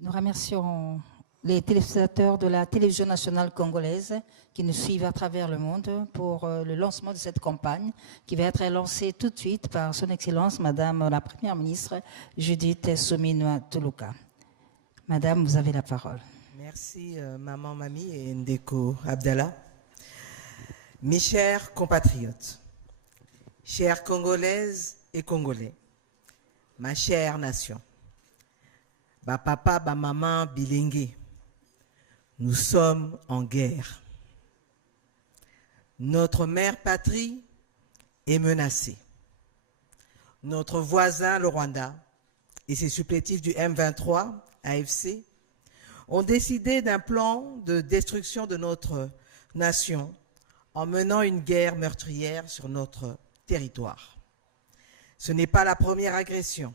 Nous remercions les téléspectateurs de la télévision nationale congolaise qui nous suivent à travers le monde pour le lancement de cette campagne qui va être lancée tout de suite par son Excellence, Madame la Première ministre Judith Suminwa Tuluka. Madame, vous avez la parole. Merci Maman Mami et Ndeko Abdallah. Mes chers compatriotes, chères Congolaises et Congolais, ma chère nation, ba papa, ba maman, bilingue, nous sommes en guerre. Notre mère patrie est menacée. Notre voisin, le Rwanda, et ses supplétifs du M23, AFC, ont décidé d'un plan de destruction de notre nation en menant une guerre meurtrière sur notre territoire. Ce n'est pas la première agression,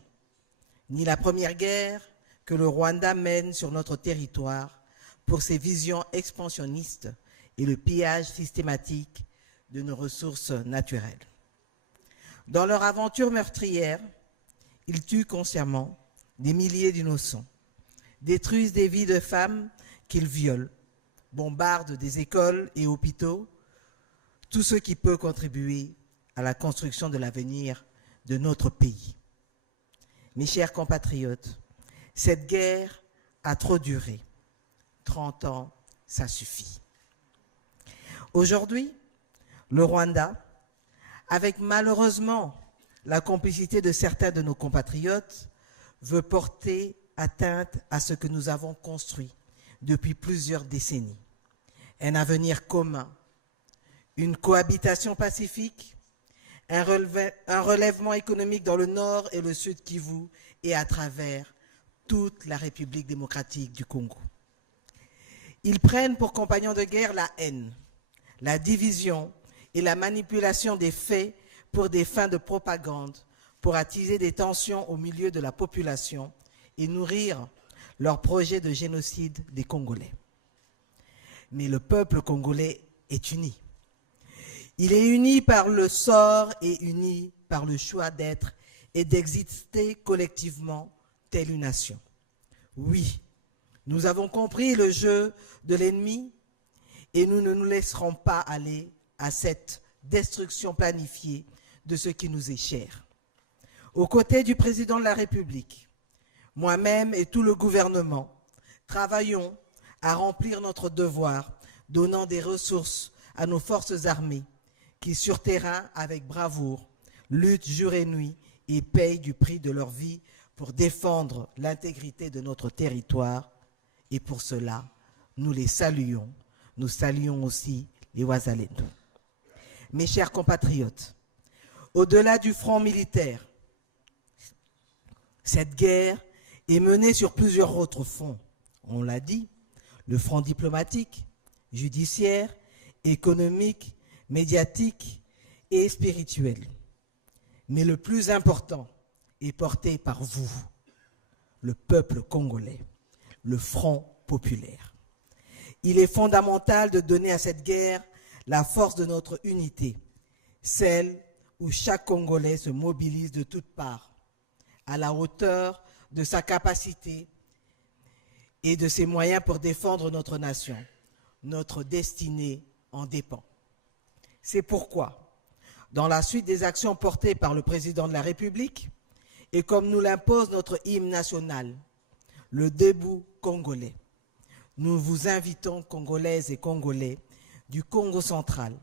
ni la première guerre que le Rwanda mène sur notre territoire pour ses visions expansionnistes et le pillage systématique de nos ressources naturelles. Dans leur aventure meurtrière, ils tuent consciemment des milliers d'innocents, détruisent des vies de femmes qu'ils violent, bombardent des écoles et hôpitaux, tout ce qui peut contribuer à la construction de l'avenir de notre pays. Mes chers compatriotes, cette guerre a trop duré. 30 ans, ça suffit. Aujourd'hui, le Rwanda, avec malheureusement la complicité de certains de nos compatriotes, veut porter atteinte à ce que nous avons construit depuis plusieurs décennies. Un avenir commun, une cohabitation pacifique, un relèvement économique dans le nord et le sud Kivu et à travers toute la République démocratique du Congo. Ils prennent pour compagnons de guerre la haine, la division et la manipulation des faits pour des fins de propagande, pour attiser des tensions au milieu de la population et nourrir leur projet de génocide des Congolais. Mais le peuple congolais est uni. Il est uni par le sort et uni par le choix d'être et d'exister collectivement telle une nation. Oui, nous avons compris le jeu de l'ennemi et nous ne nous laisserons pas aller à cette destruction planifiée de ce qui nous est cher. Aux côtés du président de la République, moi-même et tout le gouvernement, travaillons à remplir notre devoir, donnant des ressources à nos forces armées qui, sur terrain, avec bravoure, luttent jour et nuit et payent du prix de leur vie pour défendre l'intégrité de notre territoire. Et pour cela, nous les saluons. Nous saluons aussi les Wazalendo. Mes chers compatriotes, au-delà du front militaire, cette guerre est menée sur plusieurs autres fronts. On l'a dit, le front diplomatique, judiciaire, économique, médiatique et spirituel. Mais le plus important est porté par vous, le peuple congolais, le Front populaire. Il est fondamental de donner à cette guerre la force de notre unité, celle où chaque Congolais se mobilise de toutes parts, à la hauteur de sa capacité et de ses moyens pour défendre notre nation. Notre destinée en dépend. C'est pourquoi, dans la suite des actions portées par le président de la République, et comme nous l'impose notre hymne national, le debout congolais, nous vous invitons, Congolaises et Congolais, du Congo central,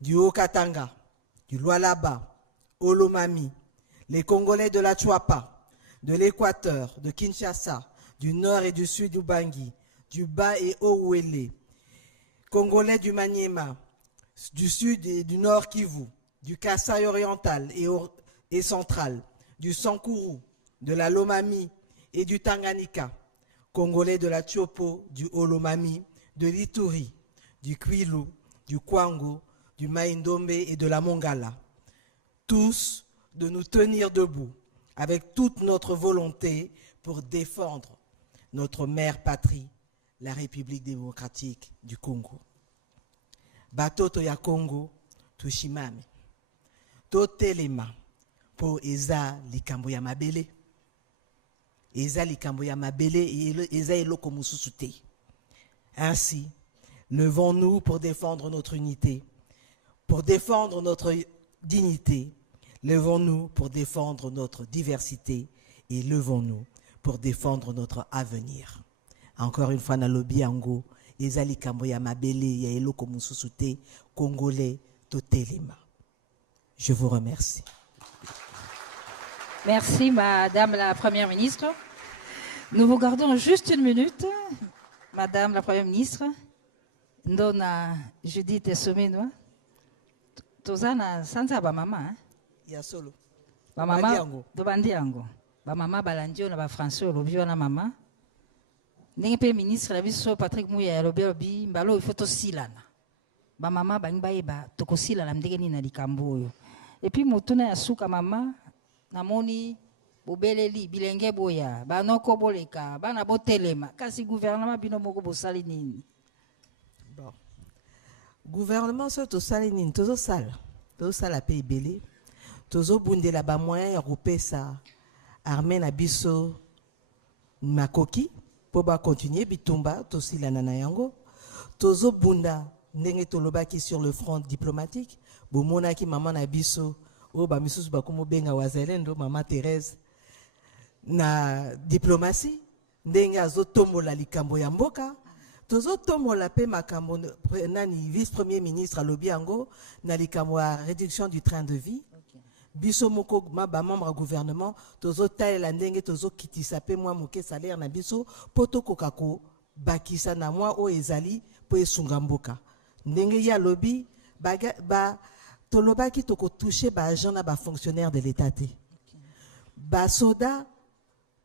du Haut-Katanga, du Lualaba, Olomami, les Congolais de la Chouapa, de l'Équateur, de Kinshasa, du nord et du sud du Bangui, du Bas et Haut-Ouélé, Congolais du Maniema, du sud et du nord Kivu, du Kasaï oriental et central, du Sankuru, de la Lomami et du Tanganyika, Congolais de la Chopo, du Olomami, de l'Ituri, du Kwilu, du Kwango, du Maïndombe et de la Mongala. Tous de nous tenir debout avec toute notre volonté pour défendre notre mère patrie, la République démocratique du Congo. Batoto ya Congo, tushimame. Totelema po eza likambo ya mabele. eza likambo ya mabele eza eloko mosusu te. Ainsi, levons-nous pour défendre notre unité, pour défendre notre dignité. Levons-nous pour défendre notre diversité et levons-nous pour défendre notre avenir. Encore une fois, nalobi yango, ezali kambo ya mabele ya eloko mususu te, Congolais totelema. Je vous remercie. Merci, Madame la Première ministre. Nous vous gardons juste une minute, Madame la Première ministre. Ndona Judith Somenoa. Tozana sanza ba mama. Ya solo. Ba mama do bandiango. Ba mama balandio na ba François lobi wana mama. Ndenge pe ministre la biso Patrick Mouya lobi mbalo il faut tosilana. Ba mama bangba yeba tokosila la ndenge ni na likambo oyo. Et puis motuna ya suka mama namoni bobeleli bilenge boya banoko boleka bana botelema kasi gouvernement bino moko bosali nini? Bon. Gouvernement so to sali nini tozo sala pe ibele tozo bundela ba moyen ya kopesa armée na biso makoki po ba continuer bitumba to silana na yango tozo bunda ndenge tolobaki sur le front diplomatique bomonaki mama na biso o ba misusu bakomo benga wazalendo mama Thérèse na diplomatie ndenge azotombola likambo ya mboka tozotombola pe makambo nani vice premier ministre alobi yango na likambo ya réduction du train de vie biso moko ba membre du gouvernement tozotalela ndenge tozokitisa pe mwa moke salaire na biso po tokoka ko bakisa na mwa o ezali po esunga mboka ndenge ya lobi ba tolobaki toko toucher ba agent na ba fonctionnaire de l'état te ba soda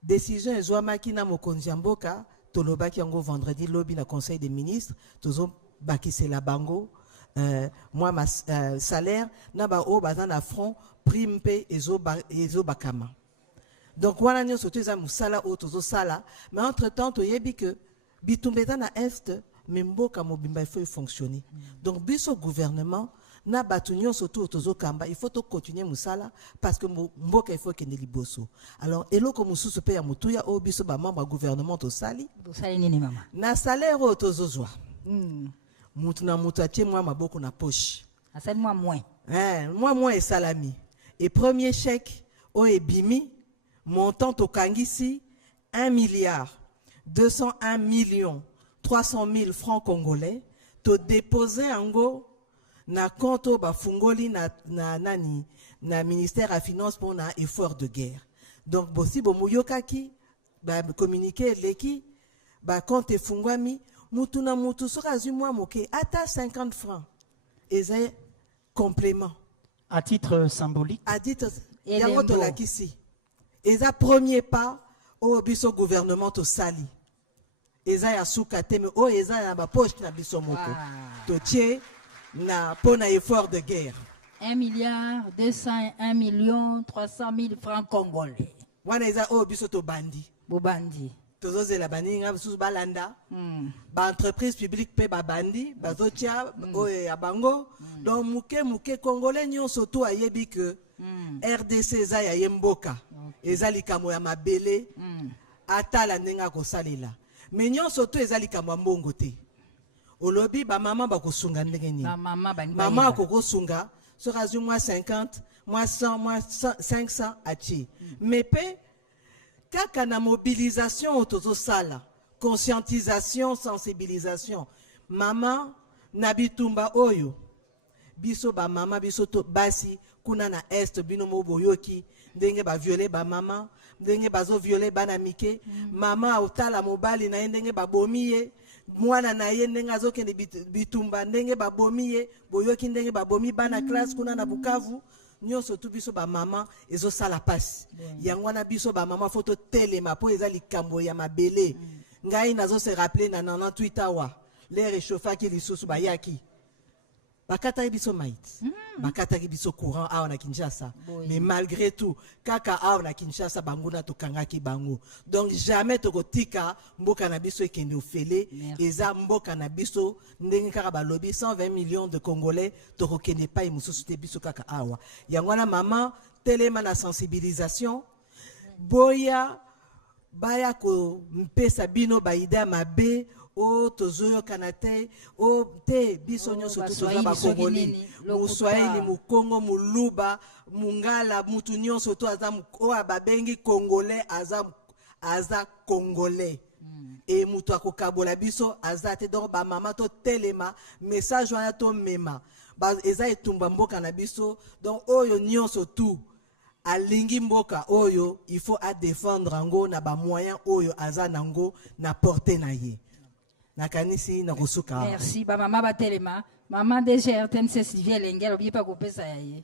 décision ezwamaki na mokonzi ya mboka tolobaki yango vendredi lobi na conseil des ministres tozo bakisela bango moi ma salaire na ba o baza na front prime pe ezo bakama donc wana nyonso to eza musala o tozo sala mais entre temps toyebi que bitumbeza na est mais mboka mobimba il faut fonctionner donc biso gouvernement na batu nyonso to tozo kamba il faut to continuer musala parce que mboka il faut kende liboso alors eloko mususu pe ya mutuya o biso ba membre gouvernement to sali nini mama na salaire o tozo zwa mutu na mutu atie mwa maboko na poche asali mwa moins moi et salami et premier chèque o ebimi montant to kangisi 1 milliard 201 millions 300 000 francs congolais to déposer ango na compte bafungoli nani na ministère à finance pour na effort de guerre donc bosi bomuyokaki ba communiquer leki ba compte efungwami mutu na mutu soka azwi mwa moke ata 50 francs eza complément à titre symbolique à titre yango to lakisi eza premier pas au biso gouvernement to sali eza ya suka te mais o eza na ba poche na biso moko to tie na pona effort de guerre 1 milliard 201 millions 300 000 francs congolais wana eza o biso to bandi bobandi tozozela baninga biso balanda ba entreprise publique pe ba bandi bazotia o ya bango donc muke congolais nyonso to ayebi que RDC eza ya yemboka eza likambo ya mabele atala ndenge ko salela mais nyonso to eza likambo mbongo te olobi ba mama bakosunga ndenge nini mama akokosunga sera azwi moins 50 moins 100 moins 500 ati mais pe kaka na mobilisation tozo sala conscientisation sensibilisation mama na bitumba oyo biso ba mama biso to basi kuna na est bino moboyoki ndenge ba violer ba mama ndenge bazo violer bana mike mama otala mobali na ndenge babomiye mwana na ye ndenge azokende bitumba ndenge babomiye boyoki ndenge babomi bana classe kuna na Bukavu nyonso tu biso ba mama ezo sala pasi yango na biso ba mama photo telema po eza likambo ya mabele ngai nazo se rappeler na 98 awa les réchauffaki lisusu bayaki bakata biso mait bakata biso courant awa na Kinshasa mais malgré tout kaka awa na Kinshasa banguna to kangaki bango donc jamais tokotika mboka na biso ekende ofele eza mboka na biso ndenge kaka balobi 120 millions de congolais tokokende pa mususu te biso kaka awa yango na mama telema na sensibilisation boya baya ko mpesa bino ba idea mabe o tozoyo kanate o te biso nyonso tu toza ba Congolais Muswahili Mukongo Muluba Mungala mutu nyonso to aza o ababengi Congolais aza Congolais et mutu akokabola biso aza te donc ba mama to telema message wana to mema ba eza etumba mboka na biso donc oyo nyonso tu alingi mboka oyo il faut à défendre ango na ba moyen oyo aza nango na portée na ye nakanisi na kosuka. Merci ba mama ba telema mama DGRTNC Sylvie Lengel obi pa kopesa ya ye.